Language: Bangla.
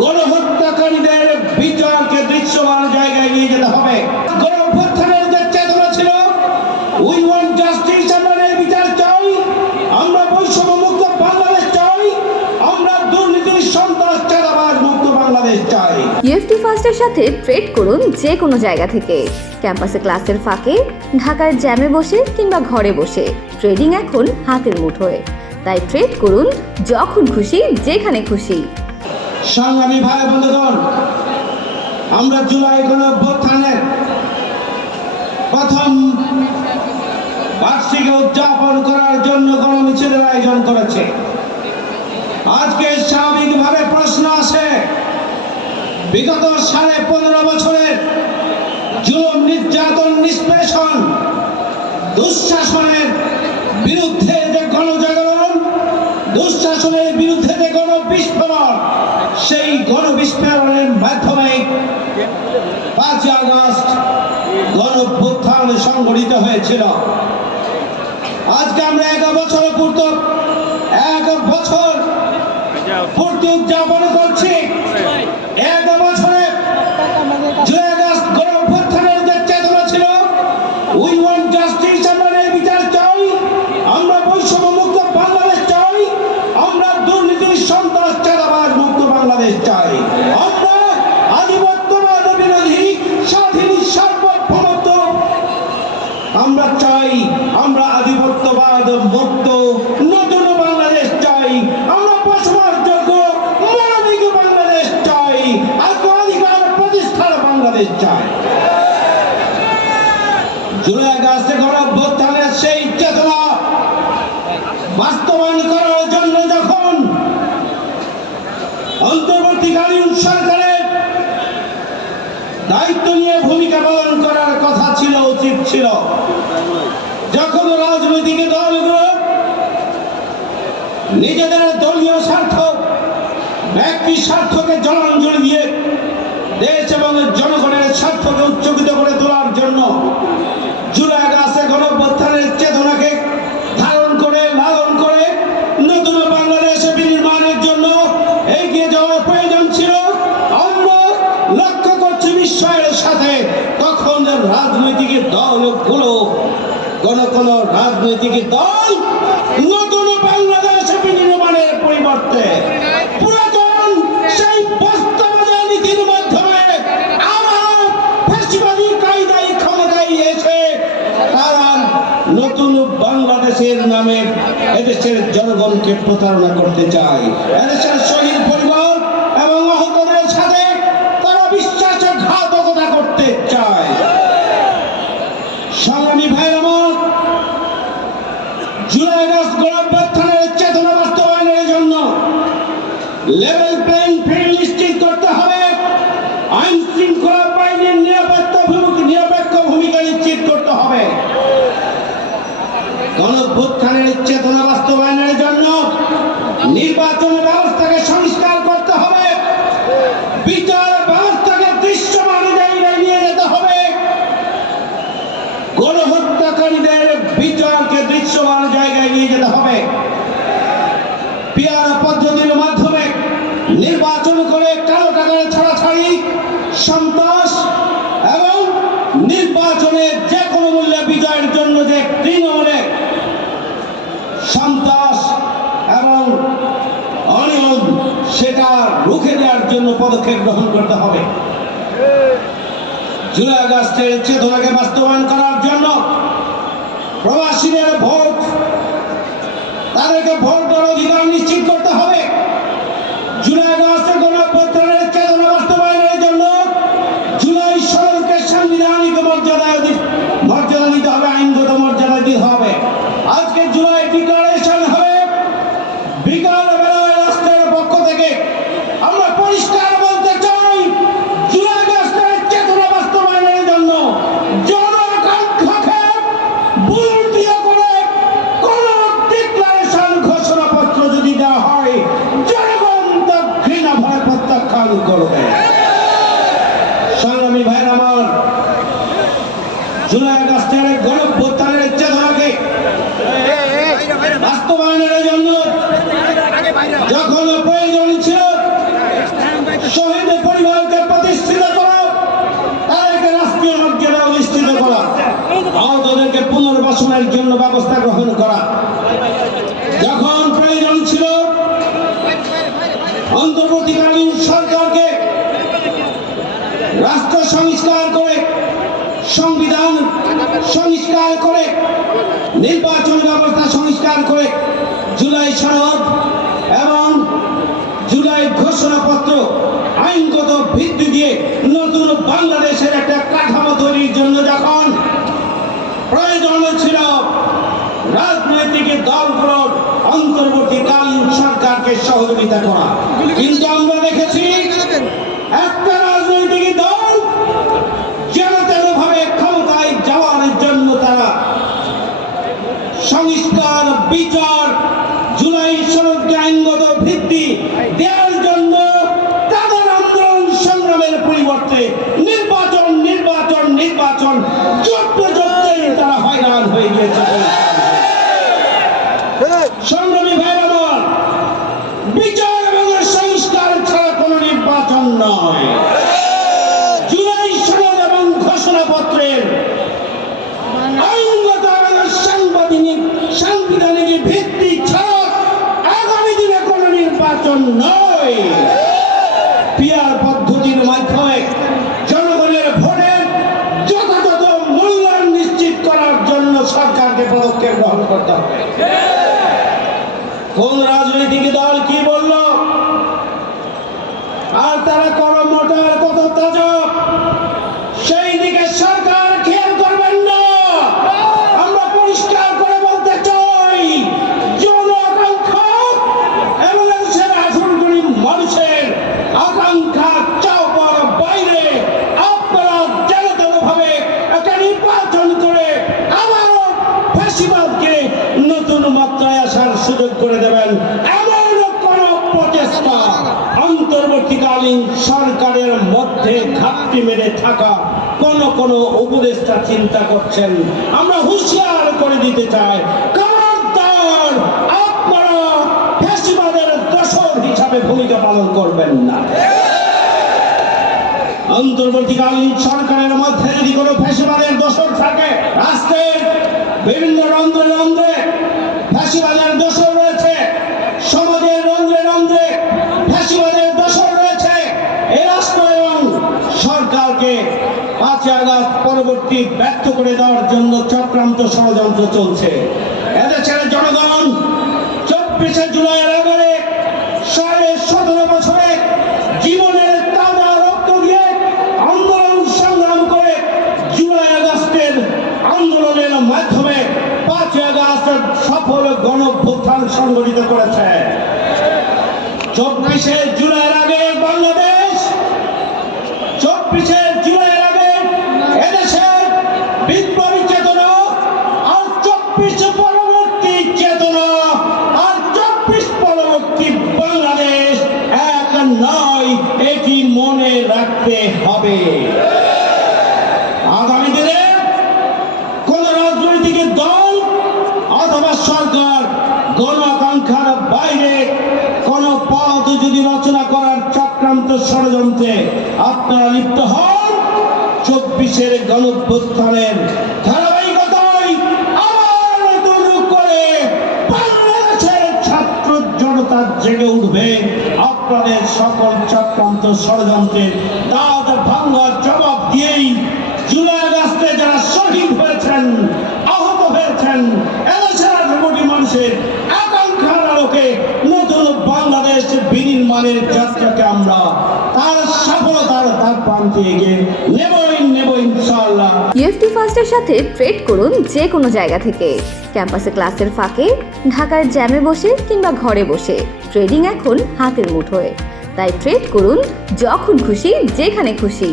গণহত্যাকারীদের বিচারকে দৃশ্যমান জায়গায় নিয়ে যেতে হবে। গণঅভ্যুত্থানের যে চেতনা ছিল, উই ওয়ান্ট জাস্টিস, আমরা বিচার চাই, আমরা বৈষম্য মুক্ত বাংলাদেশ চাই, আমরা দুর্নীতির সন্ত্রাস চাঁদাবাজ মুক্ত বাংলাদেশ চাই। ইউএফটি ফার্স্টের সাথে ট্রেড করুন যে কোনো জায়গা থেকে। ক্যাম্পাসে ক্লাসের ফাঁকে, ঢাকার জ্যামে বসে কিংবা ঘরে বসে ট্রেডিং এখন হাতের মুঠোয়। তাই ট্রেড করুন যখন খুশি, যেখানে খুশি। সংগ্রামী ভাই বন্ধুগণ, আমরা জুলাই গণঅভ্যুত্থানের প্রথম বার্ষিকী উদযাপন করার জন্য গণমিছিলের আয়োজন করেছে। আজকে স্বাভাবিকভাবে প্রশ্ন আসে, বিগত 15.5 বছরের জুলুম, নির্যাতন, নিষ্পেষণ, দুঃশাসনের বিরুদ্ধে যে গণজাগরণ, দুঃশাসনের বিরুদ্ধে যে গণবিস্ফোরণ, সেই গণবিস্ফোরণের মাধ্যমে 5 আগস্ট গণঅভ্যুত্থান সংগঠিত হয়েছিল। আজকে আমরা 1 বছর পূর্তি উদযাপন করছি। 1 বছরে জুলাই আগস্ট গণঅভ্যুত্থানের যে চেতনা ছিল, উই ওয়ান্ট জাস্টিস, আমরা বিচার চাই, আমরা বৈষম্য মুক্ত বাংলাদেশ চাই, আমরা দুর্নীতির সন্ত্রাস চাঁদাবাজ মুক্ত বাংলাদেশ চাই, আমরা আধিপত্যবাদ বিরোধী স্বাধীন সার্বভৌমত্ব আমরা চাই, আমরা আধিপত্যবাদ মুক্ত নতুন বাংলাদেশ চাই, আমরা বসবাসযোগ্য মানবিক বাংলাদেশ চাই, অধিকার প্রতিষ্ঠার বাংলাদেশ চাই। জুলাই আগস্টে গণঅভ্যুত্থানের সেই চেতনা বাস্তবায়ন করার জন্য যখন অন্তর্বর্তীকালীন সরকারের দায়িত্ব নিয়ে ভূমিকা পালন করার কথা ছিল, উচিত ছিল, যখন রাজনৈতিক দলগুলো নিজেদের দলীয় স্বার্থ, ব্যক্তি স্বার্থকে জলাঞ্জলি দিয়ে দেশ এবং জনগণের স্বার্থকে উচ্চকিত করে তোলার জন্য জুলাই আগস্টে গণঅভ্যুত্থানের চেতনাকে ধারণ করে, লালন করে নতুন বাংলাদেশে বিনির্মাণের জন্য এগিয়ে যাওয়ার প্রয়োজন ছিল। আমরা লক্ষ্য করছি বিশ্বের সাথে তখন রাজনৈতিক দলগুলো, কোন রাজনৈতিক দল নতুন বাংলাদেশ বিনির্মাণের পরিবর্তে পুরাতন সেই বাস্তবতা নীতির মাধ্যমে আবার ফ্যাসিবাদী কায়দায় ক্ষমতায় এসে তারা নতুন বাংলাদেশের নামে এদেশের জনগণকে প্রতারণা করতে চায়। এদেশের শহীদ পরিবার এবং আহতদের সাথে তারা বিশ্বাসঘাতকতা করতে চায়। সংগ্রামী ভাই আমার, জুলাই আগস্ট গণঅভ্যুত্থানের চেতনা বাস্তবায়নের জন্য লেভেল প্লেইং ফিল্ড নিশ্চিত করতে হবে, আইন শৃঙ্খলা বাহিনীর নিরপেক্ষ ভূমিকা নিশ্চিত করতে হবে। গণঅভ্যুত্থানের চেতনা বাস্তবায়নের জন্য নির্বাচন ব্যবস্থাকে সংস্কার করতে হবে, বিচার ব্যবস্থাকে দৃশ্যমান জায়গায় নিয়ে যেতে হবে, গণহত্যাকারীদের বিচারকে দৃশ্যমান জায়গায় নিয়ে যেতে হবে। পিয়ার পদ্ধতির মাধ্যমে নির্বাচন করে কালো টাকার ছাড়াছাড়ি, সন্ত্রাস এবং নির্বাচনে যে কোনো মূল্যে বিজয়ের জন্য যে তৃণমূলে সন্ত্রাস এবং অনিয়ম, সেটা রুখে দেওয়ার জন্য পদক্ষেপ গ্রহণ করতে হবে। জুলাই আগস্টের চেতনাকে বাস্তবায়ন করার জন্য প্রবাসীদের ভোট, তাদেরকে ভোট দেওয়ার অধিকার নিশ্চিত করতে হবে। জুলাই আগস্টের গণঅভ্যুত্থানের চেতনা বাস্তবায়নের জন্য জুলাই সনদকে সাংবিধানিক মর্যাদা দিতে হবে, আইনগত মর্যাদা দিতে হবে। আজকে জুলাই ডিক্লারেশন হবে, বিকাল বেলায় রাষ্ট্রের পক্ষ থেকে আমরা পরিষ্কার বলতে চাই, জুলাই আগস্টের চেতনা বাস্তবায়নের জন্য জনআকাঙ্ক্ষাকে বুল দিয়ে করে কোন ডিক্লারেশন ঘোষণাপত্র যদি দেওয়া হয়, জনগণ তা ঘৃণা ভরে প্রত্যাখ্যান করবে। সংগ্রামী ভাইয়ের আমার, জুলাই আগস্টের গণঅভ্যুত্থানের চেতনাকে বাস্তবায়নের জন্য যখন প্রয়োজন ছিল শহীদ পরিবারকে প্রতিষ্ঠিত করা, তাদেরকে রাষ্ট্রীয় মর্যাদা অধিষ্ঠিত করা, আহতদেরকে পুনর্বাসনের জন্য ব্যবস্থা গ্রহণ করা। যখন প্রয়োজন ছিল অন্তর্বর্তীকালীন সরকারকে রাষ্ট্র সংস্কার করে, সংবিধান সংস্কার করে, নির্বাচন ব্যবস্থা সংস্কার করে, জুলাই সনদ এবং জুলাই ঘোষণাপত্র আইনগত ভিত্তি দিয়ে নতুন বাংলাদেশের একটা কাঠামো তৈরির জন্য যখন প্রয়োজন ছিল রাজনৈতিক দলগুলোর অন্তর্বর্তীকালীন সরকারকে সহযোগিতা করা, কিন্তু আমরা দেখেছি একটা রাজনৈতিক দল জনতাভাবে ক্ষমতায় যাওয়ার জন্য তারা সংস্কার, বিচার, জুলাই সনদকে আইনগত ভিত্তি দেওয়ার জন্য তাদের আন্দোলন সংগ্রামের পরিবর্তে নির্বাচন নির্বাচন নির্বাচন চলতে চলতেই তারা হয়রান হয়ে গিয়েছে। সংগ্রামী ভাই আমার, বিচার এবং সংস্কার ছাড়া কোন নির্বাচন নয়। জুলাই সনদ এবং ঘোষণাপত্রের আইনগত এবং সাংবিধানিক ভিত্তি ছাড়া আগামী দিনে কোন নির্বাচন নয়। পিআর পদ্ধতির মাধ্যমে জনগণের ভোটের যথাযথ মূল্যায়ন নিশ্চিত করার জন্য সরকারকে পদক্ষেপ গ্রহণ করতে হবে। কোন রাজনৈতিক দল কি বলল আর তারা কর্মটার কত তাজা, সেই দিকে সরকার খেয়াল করবেন না। আমরা পরিষ্কার করে বলতে চাই, জন আকাঙ্ক্ষা এবং দেশের 18 কোটি মানুষের আকাঙ্ক্ষা চাওয়ার বাইরে আপনারা জনতাভাবে একটা নির্বাচন করে আবারও ফ্যাসিবাদকে নতুন মাত্রায় আসার সুযোগ করে দেবেন, এমন কোন প্রচেষ্টা অন্তর্বর্তীকালীন সরকারের মধ্যে ঘাপটি মেরে থাকা কোন উপদেষ্টা চিন্তা করছেন, আমরা হুঁশিয়ার করে দিতে চাই, খবরদার আপনারা ফ্যাসিবাদের দোসর হিসাবে ভূমিকা পালন করবেন না। অন্তর্বর্তীকালীন সরকারের মধ্যে যদি কোনো ফ্যাসিবাদের দোসর থাকে, রাষ্ট্রের বিভিন্ন রন্ধ্রে রন্ধ্রে ফ্যাসিবাদের দোসর রয়েছে, সমাজের রন্ধ্রে রন্ধ্রে ফ্যাসিবাদের দোসর রয়েছে, এই রাষ্ট্র এবং সরকারকে 5 আগস্ট পরবর্তী ব্যর্থ করে দেওয়ার জন্য চক্রান্ত ষড়যন্ত্র চলছে। এদেশের জনগণ 24শে জুলাইয়ের আগে 17.5 বছরে জীবনের তাজা রক্ত দিয়ে আন্দোলন সংগ্রাম করে জুলাই আগস্টের আন্দোলনের মাধ্যমে 5 আগস্টের সফল গণঅভ্যুত্থান সংগঠিত করেছে। 24শে জুলাইয়ের আগে বাংলাদেশ, 24শে জুলাইয়ের আগে এদেশের বিপ্লবী চেতনা আর 24 পরবর্তী চেতনা আর 24 পরবর্তী বাংলাদেশ এক নয়, এটি মনে রাখতে হবে। আগামী দিনে কোন রাজনৈতিক দল অথবা সরকার গণ আকাঙ্ক্ষার বাইরে কোন পথ যদি রচনা করার চক্রান্ত ষড়যন্ত্রে আপনারা লিপ্ত হন, 24-এর গণঅভ্যুত্থানের ধারাবাহিকতায় আবার নতুন করে বাংলাদেশের ছাত্র জনতা জেগে উঠবে। আপনাদের সকল চক্রান্ত ষড়যন্ত্রের দাঁত ভাঙার জবাব দিয়েই জুলাই আগস্টে যারা শহীদ হয়েছেন, আহত হয়েছেন, এদেশের 18 কোটি মানুষের আকাঙ্ক্ষার আলোকে নতুন বাংলাদেশ বিনির্মাণের যাত্রাকে আমরা তার সফলতার তার প্রান্তে এগিয়ে নেব ইনশাআল্লাহ। ইউএফটি ফার্স্টের সাথে ট্রেড করুন যে কোনো জায়গা থেকে। ক্যাম্পাসে ক্লাসের ফাঁকে, ঢাকার জ্যামে বসে কিংবা ঘরে বসে, ট্রেডিং এখন হাতের মুঠোয়। তাই ট্রেড করুন যখন খুশি, যেখানে খুশি।